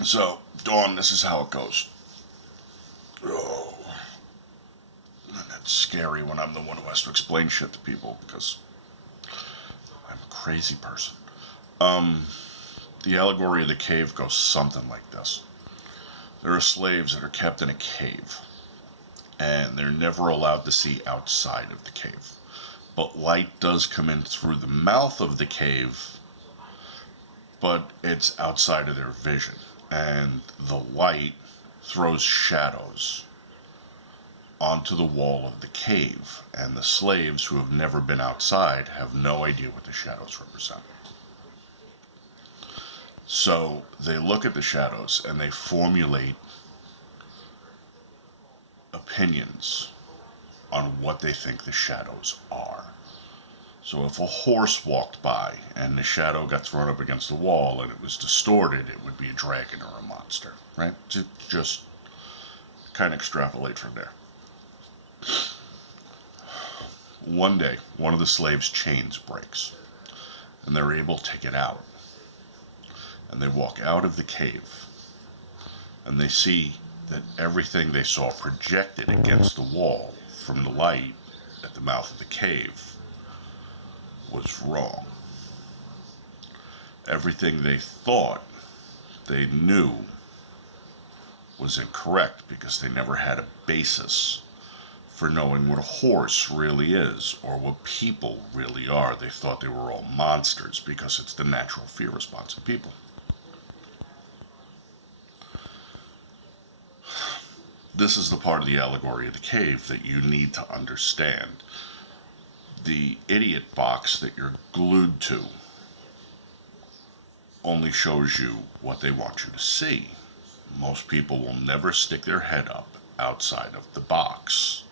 So, Dawn, this is how it goes. Oh, and it's scary when I'm the one who has to explain shit to people because I'm a crazy person. The allegory of the cave goes something like this. There are slaves that are kept in a cave, and they're never allowed to see outside of the cave. But light does come in through the mouth of the cave, but it's outside of their vision. And the light throws shadows onto the wall of the cave, and the slaves who have never been outside have no idea what the shadows represent. So they look at the shadows and they formulate opinions on what they think the shadows are. So if a horse walked by and the shadow got thrown up against the wall and it was distorted, it would be a dragon or a monster, right? Just kind of extrapolate from there. One day, one of the slaves' chains breaks, and they're able to take it out. And they walk out of the cave, and they see that everything they saw projected against the wall from the light at the mouth of the cave was wrong. Everything they thought they knew was incorrect because they never had a basis for knowing what a horse really is or what people really are. They thought they were all monsters because it's the natural fear response of people. This is the part of the allegory of the cave that you need to understand. The idiot box that you're glued to only shows you what they want you to see. Most people will never stick their head up outside of the box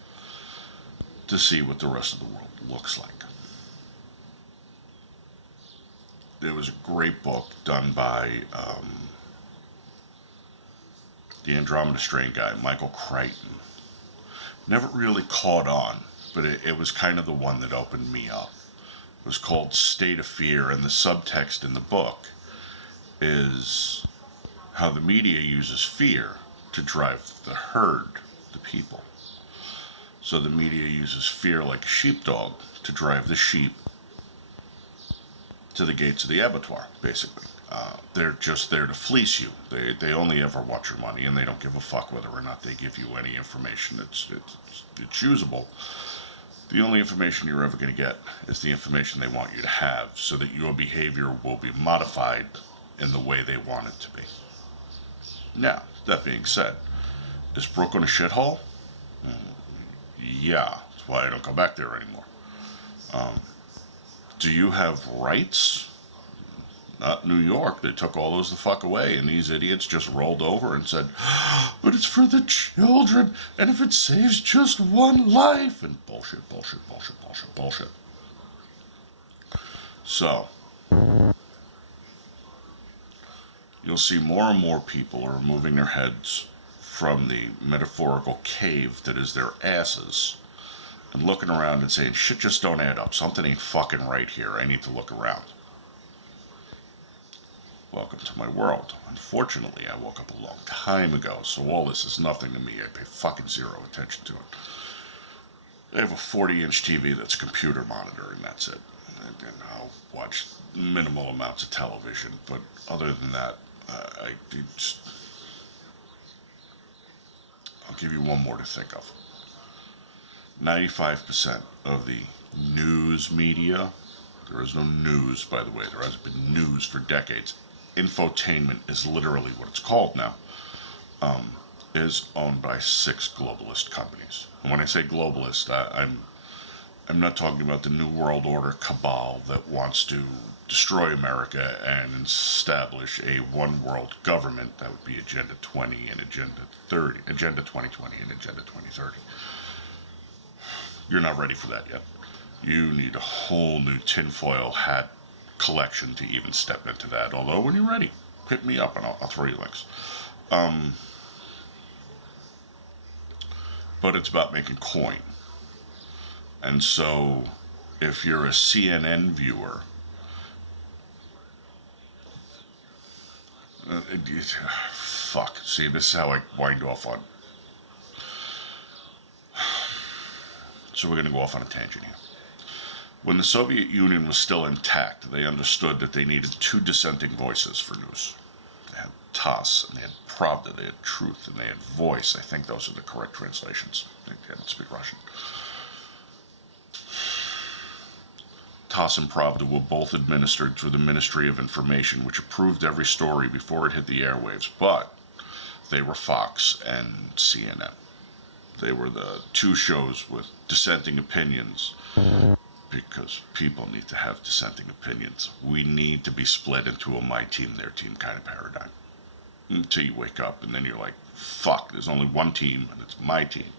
to see what the rest of the world looks like. There was a great book done by the Andromeda Strain guy, Michael Crichton. Never really caught on, but it was kind of the one that opened me up. It was called State of Fear, and the subtext in the book is how the media uses fear to drive the herd, the people. So the media uses fear like a sheepdog to drive the sheep to the gates of the abattoir, basically. They're just there to fleece you. They only ever want your money, and they don't give a fuck whether or not they give you any information it's usable. The only information you're ever going to get is the information they want you to have so that your behavior will be modified in the way they want it to be. Now, that being said, is Brooklyn a shithole? Yeah, that's why I don't go back there anymore. Do you have rights? Not New York. They took all those the fuck away, and these idiots just rolled over and said, but it's for the children, and if it saves just one life, and bullshit, bullshit, bullshit, bullshit, bullshit. So, you'll see more and more people are moving their heads from the metaphorical cave that is their asses and looking around and saying, shit just don't add up. Something ain't fucking right here. I need to look around. Welcome to my world. Unfortunately, I woke up a long time ago, so all this is nothing to me. I pay fucking zero attention to it. I have a 40-inch TV that's a computer monitor, and that's it. And I'll watch minimal amounts of television, but other than that, I'll give you one more to think of. 95% of the news media, there is no news, by the way, there hasn't been news for decades. Infotainment is literally what it's called now, is owned by 6 globalist companies. And when I say globalist, I'm not talking about the New World Order cabal that wants to destroy America and establish a one world government. That would be Agenda 20 and Agenda 30, Agenda 2020 and Agenda 2030. You're not ready for that yet. You need a whole new tinfoil hat collection to even step into that. Although when you're ready, hit me up and I'll throw you links. But it's about making coin. And so if you're a CNN viewer, Fuck. See, this is how I wind off on. So we're going to go off on a tangent here. When the Soviet Union was still intact, they understood that they needed two dissenting voices for news. They had TASS, and they had Pravda, they had Truth, and they had Voice. I think those are the correct translations. I don't speak Russian. TASS and Pravda were both administered through the Ministry of Information, which approved every story before it hit the airwaves, but they were Fox and CNN. They were the two shows with dissenting opinions, because people need to have dissenting opinions. We need to be split into a my team, their team kind of paradigm. Until you wake up and then you're like, fuck, there's only one team and it's my team.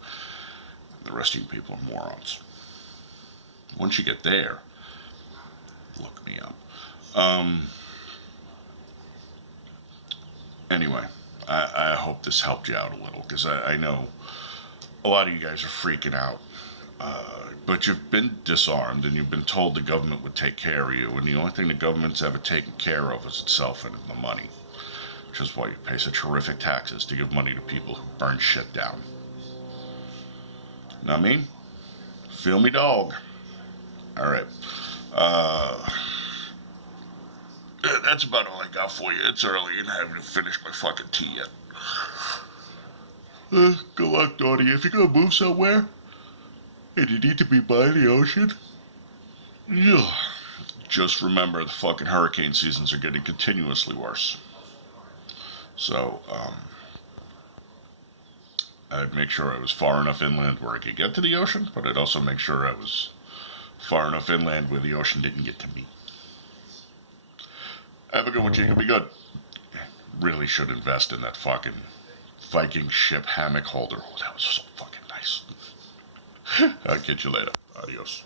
The rest of you people are morons. Once you get there, look me up. Anyway, I hope this helped you out a little, because I know a lot of you guys are freaking out. But you've been disarmed and you've been told the government would take care of you, and the only thing the government's ever taken care of is itself and the money. Which is why you pay such horrific taxes to give money to people who burn shit down. Know what I mean? Feel me, dog. Alright. That's about all I got for you. It's early and I haven't finished my fucking tea yet. Good luck, Donnie. If you're gonna move somewhere, and you need to be by the ocean, just remember the fucking hurricane seasons are getting continuously worse. So, I'd make sure I was far enough inland where I could get to the ocean, but I'd also make sure I was far enough inland where the ocean didn't get to me. Have a good one, chica. Be good. Really should invest in that fucking Viking ship hammock holder. Oh, that was so fucking nice. I'll catch you later. Adios.